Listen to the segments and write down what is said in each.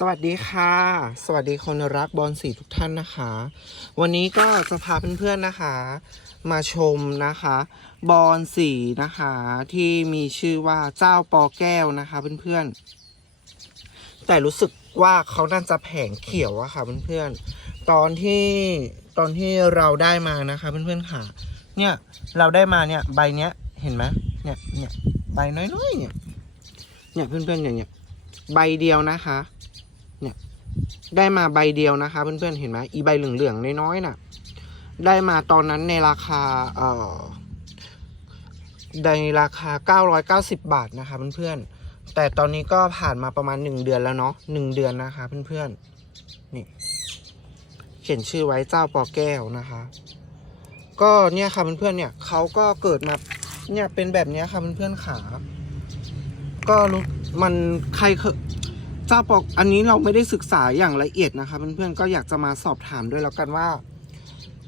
สวัสดีค่ะ สวัสดีคนรักบอลสีทุกท่านนะคะ วันนี้ก็จะพาเพื่อนๆนะคะ มาชมนะคะ บอลสีนะคะที่มีชื่อว่าเจ้าปอแก้วนะคะเพื่อนๆ แต่รู้สึกว่าเขาน่าจะแผงเขียวอะค่ะเพื่อนๆ ตอนที่ตอนที่เราได้มานะคะเพื่อนๆค่ะ เนี่ยเราได้มาเนี่ยใบเนี้ยเห็นไหมเนี่ยเนี่ยใบน้อยๆเนี่ยเนี่ยเพื่อนๆอย่างเนี้ยใบเดียวนะคะ ได้มาใบเดียวนะคะ เพื่อนๆเห็นไหมอีใบเหลืองๆน้อยๆน่ะ ได้มาตอนนั้นในราคาเอ่อในราคา 990 บาทนะคะเพื่อนๆแต่ตอนนี้ก็ผ่านมาประมาณ 1 เดือนแล้วเนาะ1เดือนนะคะเพื่อนๆนี่เขียนชื่อไว้เจ้าปอแก้วนะคะ ก็เนี่ยค่ะเพื่อนๆเนี่ยเขาก็เกิดมาเนี่ยเป็นแบบนี้ค่ะเพื่อนๆขาก็รู้มันใครเคย เจ้าปอกอันนี้เราไม่ได้ศึกษาอย่างละเอียดนะคะเพื่อนๆก็อยากจะมาสอบถามด้วยแล้วกันว่า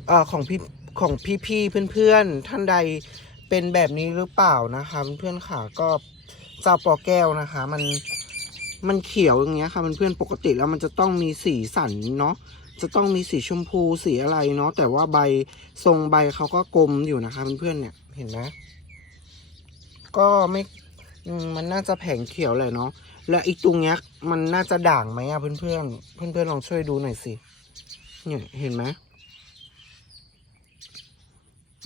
เอ่อของพี่ของพี่ๆเพื่อนๆท่านใดเป็นแบบนี้หรือเปล่านะคะเพื่อนๆค่ะก็เจ้าปอแก้วนะคะ มันมันเขียวอย่างเงี้ยค่ะเพื่อนๆปกติแล้วมันจะต้องมีสีสันเนาะจะต้องมีสีชมพูสีอะไรเนาะแต่ว่าใบทรงใบเขาก็กลมอยู่นะคะเพื่อนๆเนี่ยเห็นไหมก็ไม่มมันน่าจะแผงเขียวเลยเนาะ และอีกตรงเนี้ยมันน่าจะด่างไหมอะเพื่อนเพื่อนเพื่อนเพื่อนๆลองช่วยดูหน่อยสิเนี่ยเห็นไหม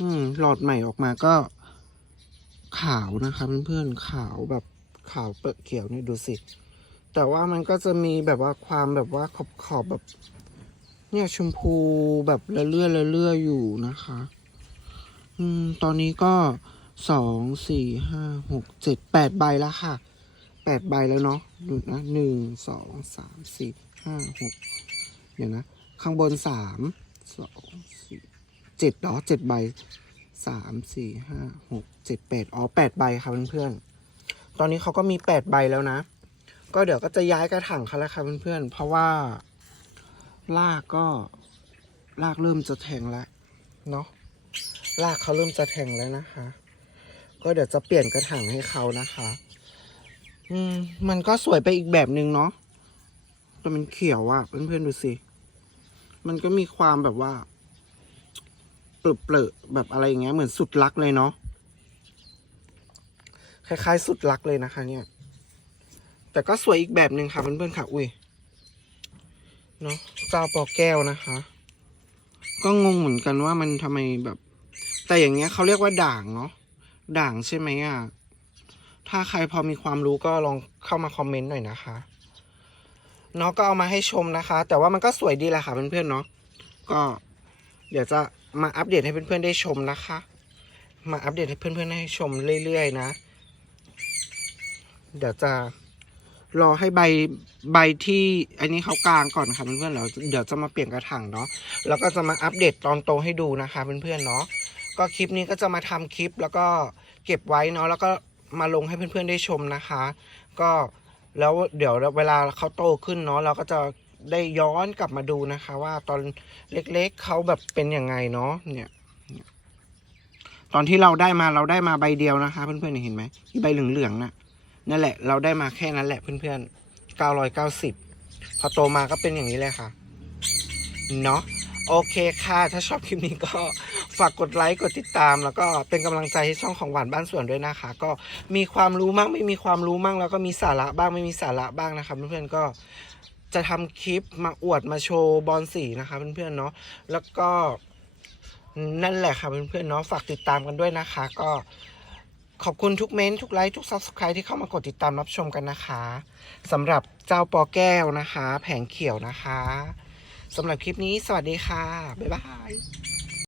อืมหลอดใหม่ออกมาก็ ขาวนะคะเพื่อนๆขาวแบบขาวเปลือกเขียวเนี่ยดูสิ แต่ว่ามันก็จะมีแบบว่าความแบบว่าขอบขอบแบบ เนี่ยชมพูแบบละเลื่อละเลื่ออยู่นะคะ อืมตอนนี้ก็สองสี่ห้าหกเจ็ดแปดใบแล้วค่ะ แปดใบแล้วเนาะดูนะหนึ่งสองสามสี่ห้าหกเดี๋ยวนะ ข้างบนสามสองสี่เจ็ดเนาะเจ็ดใบสามสี่ห้าหกเจ็ดแปดอ๋อแปดใบค่ะเพื่อนๆตอนนี้เขาก็มีแปดใบแล้วนะ ก็เดี๋ยวก็จะย้ายกระถางเขาแล้วค่ะเพื่อนๆเพราะว่ารากก็รากเริ่มจะแทงแล้วเนาะรากเขาเริ่มจะแทงแล้วนะคะ ก็เดี๋ยวจะเปลี่ยนกระถางให้เขานะคะ อืม มันก็สวยไปอีกแบบหนึ่งเนาะแต่มันเขียวอะเพื่อนๆดูสิ มันก็มีความแบบว่า เปลือะๆแบบอะไรอย่างเงี้ย เหมือนสุดรักเลยเนาะ คล้ายๆ สุดรักเลยนะคะ เนี่ย แต่ก็สวยอีกแบบหนึ่งค่ะเพื่อนๆค่ะ อุ้ย เนาะเจ้าปอแก้วนะคะ ก็งงเหมือนกันว่ามันทำไมแบบ แต่อย่างเงี้ยเขาเรียกว่าด่างเนาะ ด่างใช่ไหมอะ ถ้าใครพอมีความรู้ก็ลองเข้ามาคอมเมนต์หน่อยนะคะเนาะก็เอามาให้ชมนะคะ แต่ว่ามันก็สวยดีแหละค่ะเพื่อนๆเนาะก็เดี๋ยวจะมาอัปเดตให้เพื่อนๆได้ชมนะคะ มาอัปเดตให้เพื่อนๆได้ชมเรื่อยๆนะ เดี๋ยวจะรอให้ใบใบที่อันนี้เขากลางก่อนค่ะเพื่อนๆแล้วเดี๋ยวจะมาเปลี่ยนกระถางเนาะแล้วก็จะมาอัปเดตตอนโตให้ดูนะคะเพื่อนๆเนาะก็คลิปนี้ก็จะมาทำคลิปแล้วก็เก็บไว้เนาะแล้วก็ มาลงให้เพื่อนๆได้ชมนะคะ ก็แล้วเดี๋ยวเวลาเขาโตขึ้นเนาะเราก็จะได้ย้อนกลับมาดูนะคะ ว่าตอนเล็กๆเขาแบบเป็นยังไงเนาะเนี่ย ตอนที่เราได้มาเราได้มาใบเดียวนะคะ เพื่อนๆเห็นไหมที่ใบเหลืองๆน่ะนั่นแหละ เราได้มาแค่นั้นแหละเพื่อนๆเก้าร้อยเก้าสิบพอโตมาก็เป็นอย่างนี้เลยค่ะ เนาะโอเคค่ะ ถ้าชอบคลิปนี้ก็ ฝากกดไลค์กดติดตาม แล้วก็เป็นกำลังใจให้ช่องของหวานบ้านสวนด้วยนะคะ ก็มีความรู้มั่งไม่มีความรู้มั่งแล้วก็มีสาระบ้างไม่มีสาระบ้างนะคะเพื่อนๆก็จะทำคลิปมาอวดมาโชว์บอลสีนะคะเพื่อนๆเนาะแล้วก็นั่นแหละค่ะเพื่อนๆเนาะฝากติดตามกันด้วยนะคะ ก็ขอบคุณทุกเม้นท์ทุกไลค์ทุก subscribe ที่เข้ามากดติดตามรับชมกันนะคะสำหรับเจ้าปอแก้วนะคะ แผงเขียวนะคะสำหรับคลิปนี้สวัสดีค่ะ บ๊ายบาย